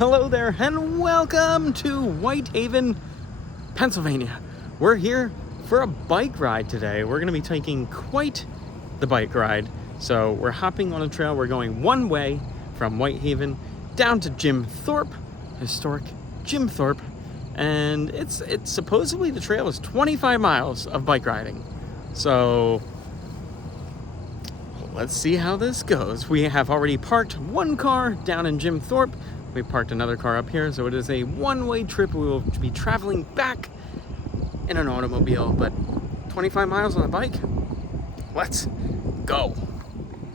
hello there, and welcome to Whitehaven, Pennsylvania. We're here for a bike ride today. We're going to be taking quite the bike ride. So we're hopping on a trail. We're going one way from Whitehaven down to Jim Thorpe, historic Jim Thorpe. And it's supposedly the trail is 25 miles of bike riding. So let's see how this goes. We have already parked one car down in Jim Thorpe. We parked another car up here, so it is a one-way trip. We will be traveling back in an automobile, but 25 miles on a bike. Let's go.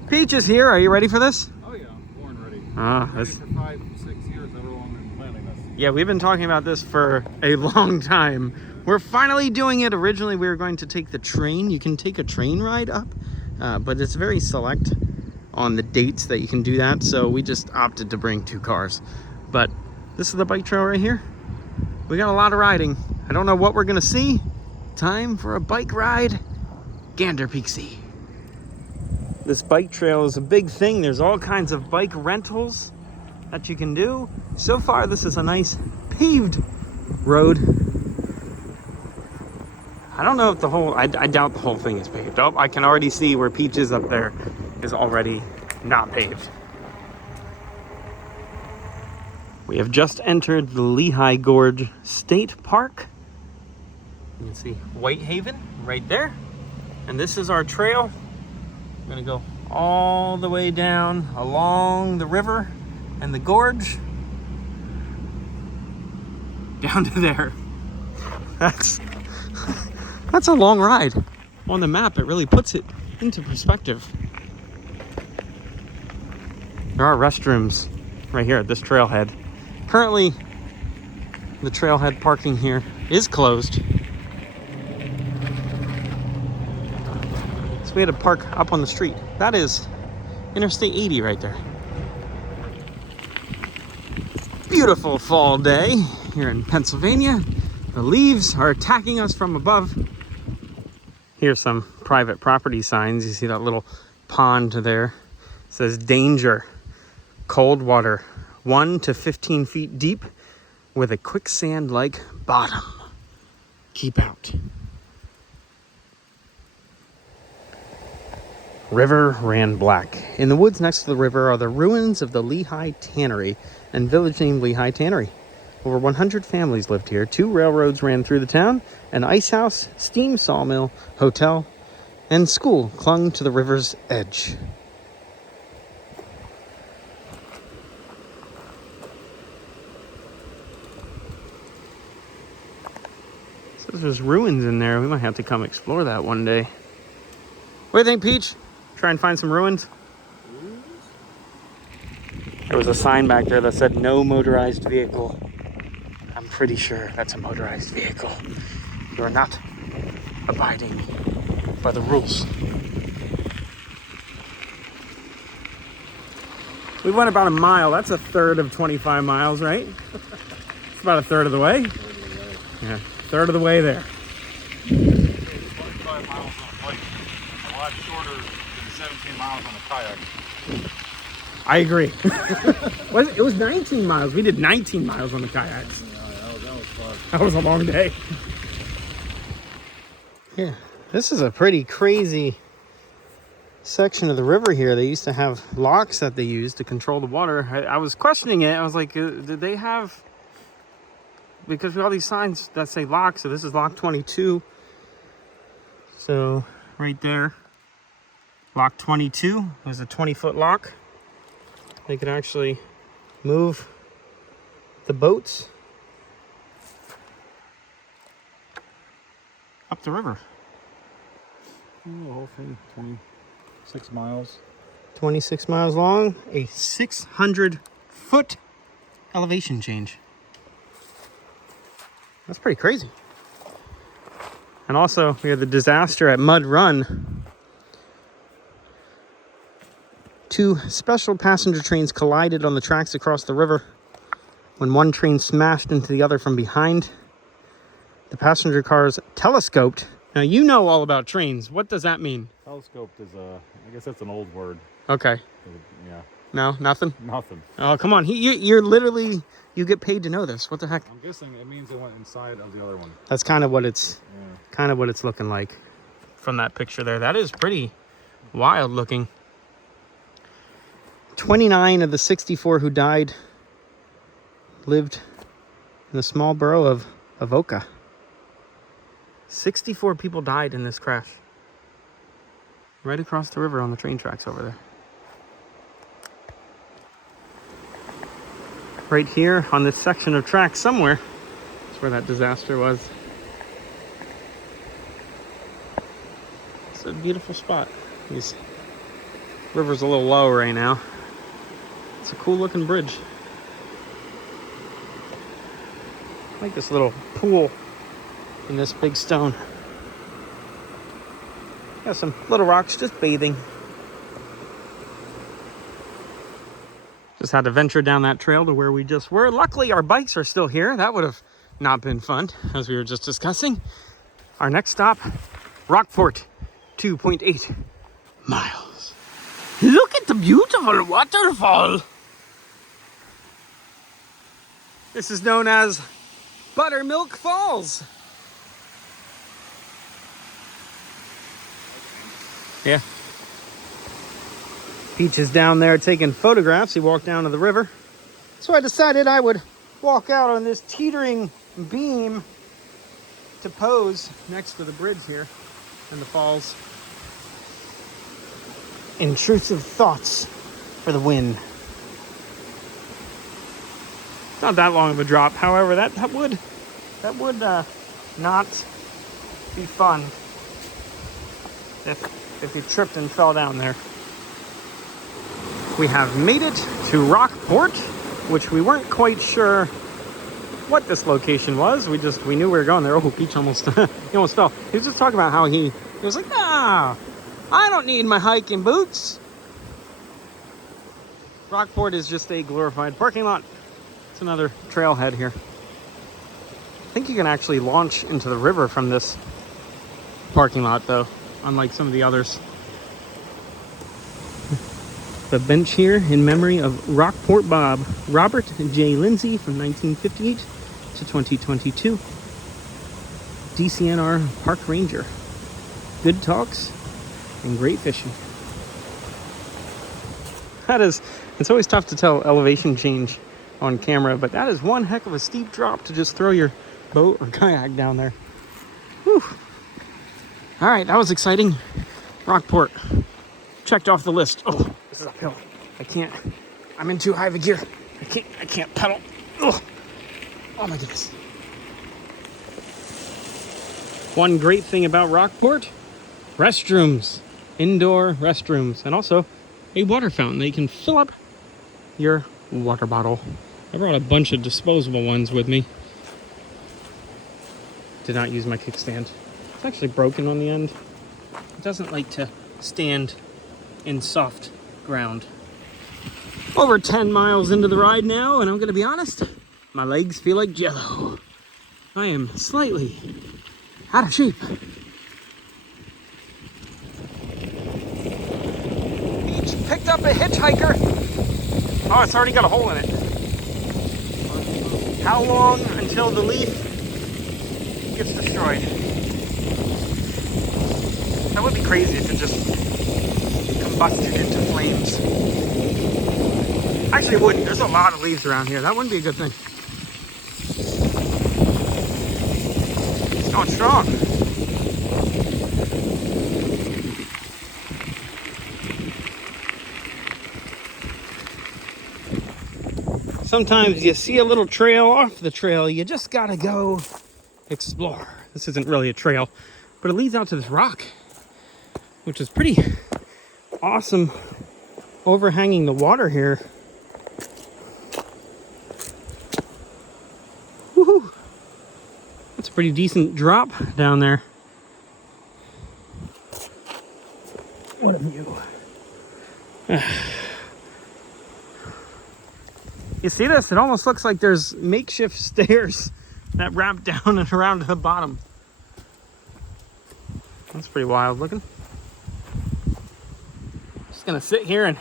Peach is here. Are you ready for this? Oh yeah, I'm born ready. Ready for 5-6 years, however long I've been planning this. Yeah, we've been talking about this for a long time. We're finally doing it. Originally, we were going to take the train. You can take a train ride up. But it's very select on the dates that you can do that, so we just opted to bring two cars. But this is the bike trail right here. We got a lot of riding. I don't know what we're gonna see. Time for a bike ride. Gander Peaksy. This bike trail is a big thing. There's all kinds of bike rentals that you can do. So far, this is a nice paved road. I don't know if the whole, I doubt the whole thing is paved. Oh, I can already see where Peaches up there is already not paved. We have just entered the Lehigh Gorge State Park. You can see Whitehaven right there. And this is our trail. We're gonna go all the way down along the river and the gorge. Down to there. That's a long ride. On the map, it really puts it into perspective. There are restrooms right here at this trailhead. Currently, the trailhead parking here is closed. So we had to park up on the street. That is Interstate 80 right there. Beautiful fall day here in Pennsylvania. The leaves are attacking us from above. Here's some private property signs. You see that little pond there. It says danger, cold water, 1 to 15 feet deep with a quicksand-like bottom. Keep out. River ran black. In the woods next to the river are the ruins of the Lehigh Tannery and village named Lehigh Tannery. Over 100 families lived here. 2 railroads ran through the town. An ice house, steam sawmill, hotel, and school clung to the river's edge. So there's ruins in there. We might have to come explore that one day. What do you think, Peach? Try and find some ruins? There was a sign back there that said no motorized vehicle. I'm pretty sure that's a motorized vehicle. You're not abiding by the rules. We went about a mile. That's a third of 25 miles, right? It's about a third of the way. Yeah, third of the way there. 25 miles on a bike. It's a lot shorter than 17 miles on a kayak. I agree. It was 19 miles. We did 19 miles on the kayaks. That was a long day. Yeah, this is a pretty crazy section of the river here. They used to have locks that they used to control the water. I was questioning it. I was like, did they have... Because we have all these signs that say lock, so this is lock 22. So, right there, lock 22 was a 20-foot lock. They could actually move the boats up the river. The whole thing, 26 miles. 26 miles long, a 600-foot elevation change. That's pretty crazy. And also, we had the disaster at Mud Run. 2 special passenger trains collided on the tracks across the river when one train smashed into the other from behind. The passenger cars telescoped. Now, you know all about trains. What does that mean? Telescoped is I guess that's an old word. Okay. Yeah. No, nothing? Nothing. Oh, come on. You're literally, you get paid to know this. What the heck? I'm guessing it means it went inside of the other one. That's kind of what it's, Yeah. looking like from that picture there. That is pretty wild looking. 29 of the 64 who died lived in the small borough of Avoca. 64 people died in this crash. Right across the river on the train tracks over there. Right here on this section of track somewhere is where that disaster was. It's a beautiful spot. This river's a little low right now. It's a cool looking bridge. I like this little pool in this big stone. Got some little rocks just bathing. Just had to venture down that trail to where we just were. Luckily, our bikes are still here. That would have not been fun, as we were just discussing. Our next stop, Rockport, 2.8 miles. Look at the beautiful waterfall. This is known as Buttermilk Falls. Yeah. Peach is down there taking photographs. He walked down to the river. So I decided I would walk out on this teetering beam to pose next to the bridge here and the falls. Intrusive thoughts for the win. It's not that long of a drop. However, that would not be fun if you tripped and fell down there. We have made it to Rockport, which we weren't quite sure what this location was. We knew we were going there. Oh, Peach almost he almost fell. He was just talking about how he was like, I don't need my hiking boots. Rockport is just a glorified parking lot. It's another trailhead here. I think you can actually launch into the river from this parking lot, though, unlike some of the others. The bench here in memory of Rockport Bob, Robert J. Lindsay from 1958 to 2022. DCNR Park Ranger. Good talks and great fishing. It's always tough to tell elevation change on camera, but that is one heck of a steep drop to just throw your boat or kayak down there. Whew. All right, that was exciting. Rockport, checked off the list. Oh, this is uphill. I'm in too high of a gear. I can't pedal. Oh my goodness. One great thing about Rockport, restrooms, indoor restrooms, and also a water fountain that you can fill up your water bottle. I brought a bunch of disposable ones with me. Did not use my kickstand. It's actually broken on the end. It doesn't like to stand in soft ground. Over 10 miles into the ride now, and I'm gonna be honest, my legs feel like jello. I am slightly out of shape. Each picked up a hitchhiker. Oh, it's already got a hole in it. How long until the leaf gets destroyed? That would be crazy if it just combusted into flames. Actually, it wouldn't. There's a lot of leaves around here. That wouldn't be a good thing. It's going strong. Sometimes you see a little trail off the trail. You just gotta go explore. This isn't really a trail, but it leads out to this rock, which is pretty awesome, overhanging the water here. Woohoo! That's a pretty decent drop down there. What a view. You see this? It almost looks like there's makeshift stairs that wrap down and around to the bottom. That's pretty wild looking. Just gonna sit here and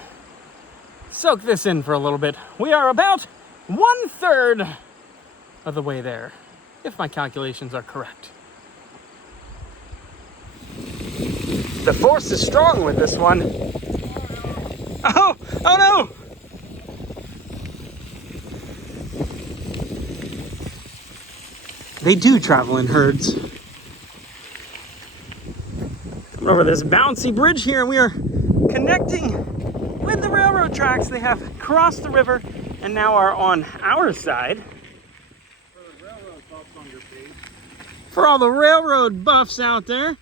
soak this in for a little bit. We are about 1/3 of the way there, if my calculations are correct. The force is strong with this one. Oh no! They do travel in herds. Coming over this bouncy bridge here, we are connecting with the railroad tracks. They have crossed the river and now are on our side. For the railroad buffs on your page. For all the railroad buffs out there.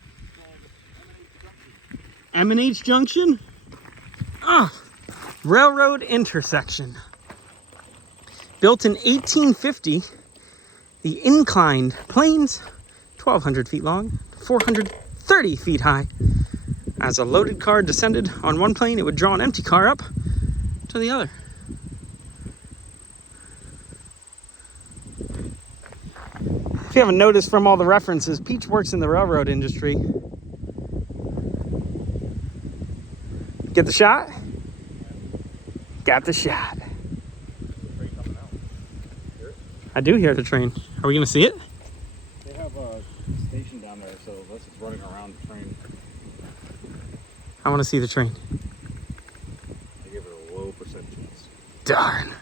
M&H Junction? Railroad intersection. Built in 1850, the inclined planes, 1,200 feet long, 430 feet high. As a loaded car descended on one plane, it would draw an empty car up to the other. If you haven't noticed from all the references, Peach works in the railroad industry. Get the shot? Got the shot. I do hear the train. Are we going to see it? They have a station down there, so unless it's running around the train, I want to see the train. they give it a low percent chance. Darn.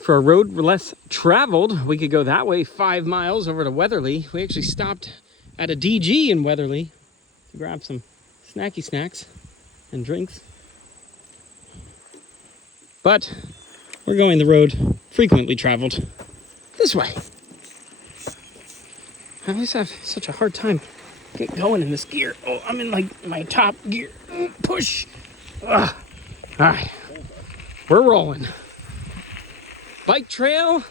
For a road less traveled, we could go that way 5 miles over to Weatherly. We actually stopped at a DG in Weatherly to grab some snacky snacks and drinks. But we're going the road frequently traveled this way. I always have such a hard time getting going in this gear. Oh, I'm in like my top gear. Push. Ugh. All right, we're rolling. Bike trail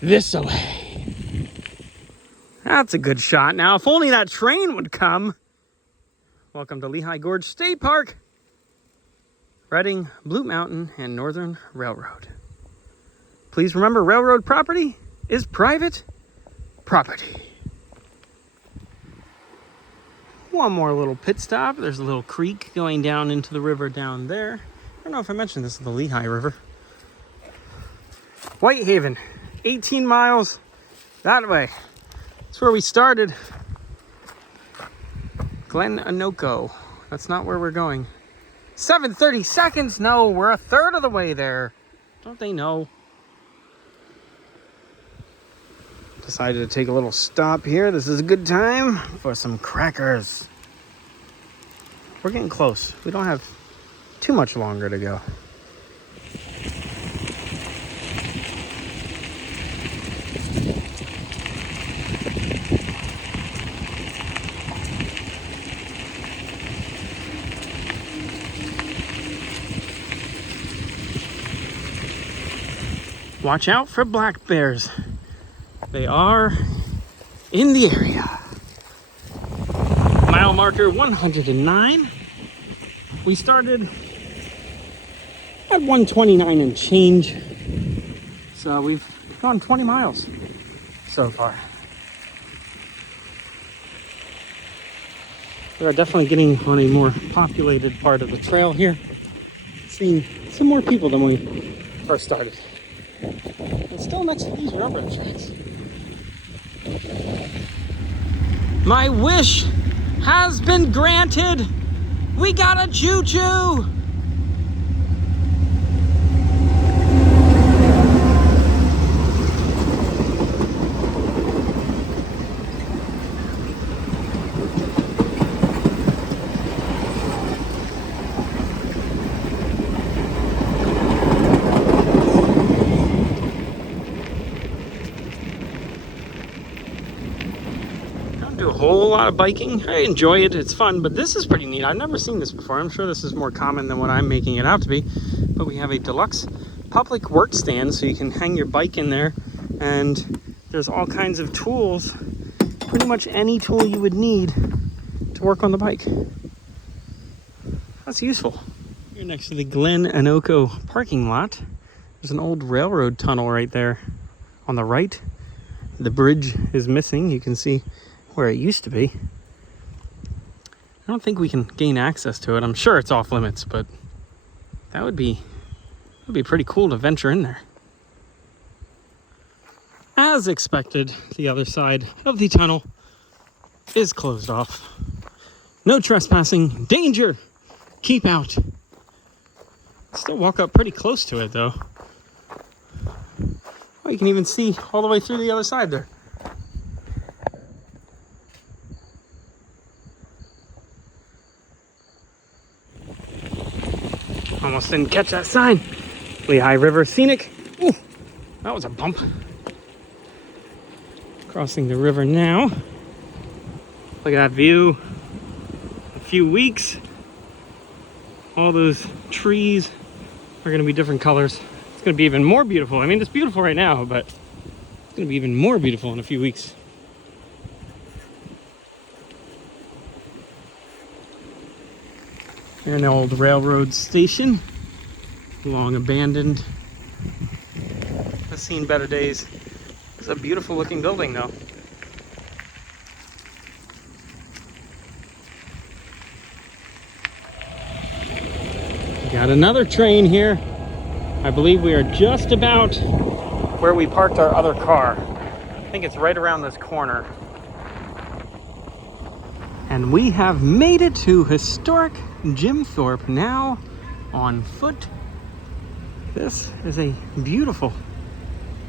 this way. That's a good shot. Now, if only that train would come. Welcome to Lehigh Gorge State Park, Reading, Blue Mountain, and Northern Railroad. Please remember, railroad property is private property. One more little pit stop. There's a little creek going down into the river down there. I don't know if I mentioned this is the Lehigh River. Whitehaven, 18 miles that way. That's where we started. Glen Anoco. That's not where we're going. 7:30 seconds. No, we're a third of the way there. Don't they know? Decided to take a little stop here. This is a good time for some crackers. We're getting close. We don't have too much longer to go. Watch out for black bears. They are in the area. Mile marker 109. We started at 129 and change. So we've gone 20 miles so far. We are definitely getting on a more populated part of the trail here. Seeing some more people than when we first started. It's still next to these railroad tracks. My wish has been granted. We got a choo-choo. Do a whole lot of biking. I enjoy it. It's fun, but this is pretty neat. I've never seen this before. I'm sure this is more common than what I'm making it out to be. But we have a deluxe public work stand, so you can hang your bike in there, and there's all kinds of tools. Pretty much any tool you would need to work on the bike. That's useful. Here next to the Glen Anoco parking lot, there's an old railroad tunnel right there on the right. The bridge is missing. You can see where it used to be. I don't think we can gain access to it. I'm sure it's off limits, but That would be pretty cool to venture in there. As expected, the other side of the tunnel is closed off. No trespassing. Danger! Keep out. Still walk up pretty close to it, though. Oh, you can even see all the way through the other side there. Almost didn't catch that sign. Lehigh River Scenic. Ooh, that was a bump. Crossing the river now. Look at that view. A few weeks. All those trees are going to be different colors. It's going to be even more beautiful. I mean, it's beautiful right now, but it's going to be even more beautiful in a few weeks. Here's an old railroad station, long abandoned. Has seen better days. It's a beautiful looking building though. Got another train here. I believe we are just about where we parked our other car. I think it's right around this corner. And we have made it to historic Jim Thorpe, now on foot. This is a beautiful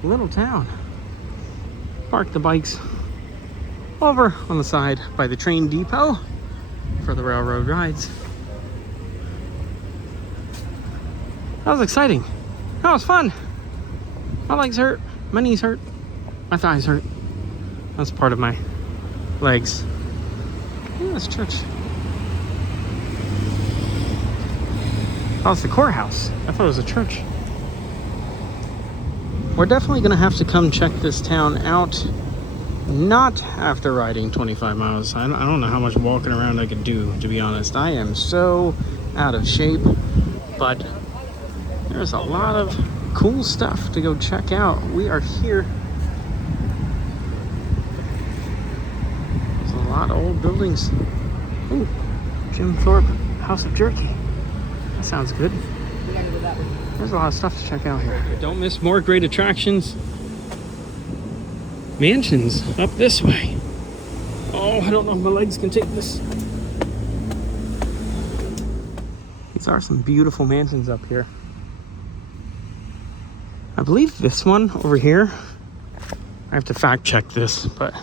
little town. Park the bikes over on the side by the train depot for the railroad rides. That was exciting. That was fun. My legs hurt, my knees hurt, my thighs hurt. That's part of my legs. Yeah, it's church. Oh, it's the courthouse. I thought it was a church. We're definitely gonna have to come check this town out. Not after riding 25 miles. I don't know how much walking around I could do, to be honest. I am so out of shape, but there's a lot of cool stuff to go check out. We are here. There's a lot of old buildings. Ooh, Jim Thorpe House of Jerky. That sounds good. There's a lot of stuff to check out here. Don't miss more great attractions. Mansions up this way. Oh, I don't know if my legs can take this. These are some beautiful mansions up here. I believe this one over here, I have to fact check this, but I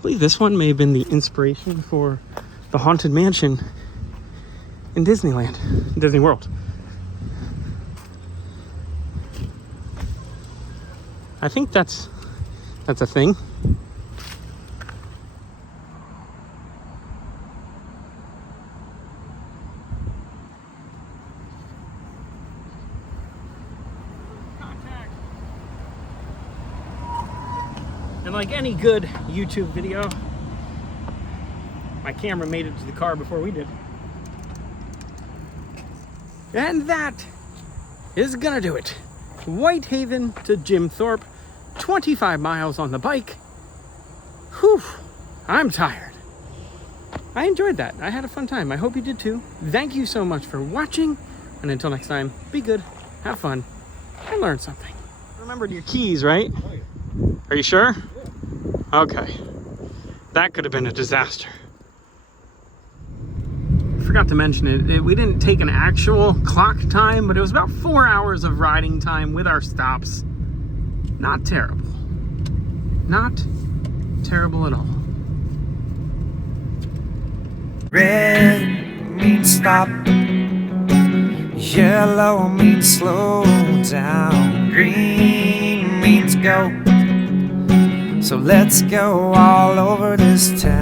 believe this one may have been the inspiration for the Haunted Mansion in Disneyland, Disney World. I think that's a thing. And like any good YouTube video, my camera made it to the car before we did. And that is gonna do it. Whitehaven to Jim Thorpe, 25 miles on the bike. Whew, I'm tired. I enjoyed that. I had a fun time. I hope you did too. Thank you so much for watching. And until next time, be good, have fun, and learn something. Remembered your keys, right? Are you sure? Okay. That could have been a disaster. Forgot to mention it. We didn't take an actual clock time, but it was about 4 hours of riding time with our stops. Not terrible. Not terrible at all. Red means stop, yellow means slow down, green means go. So let's go all over this town.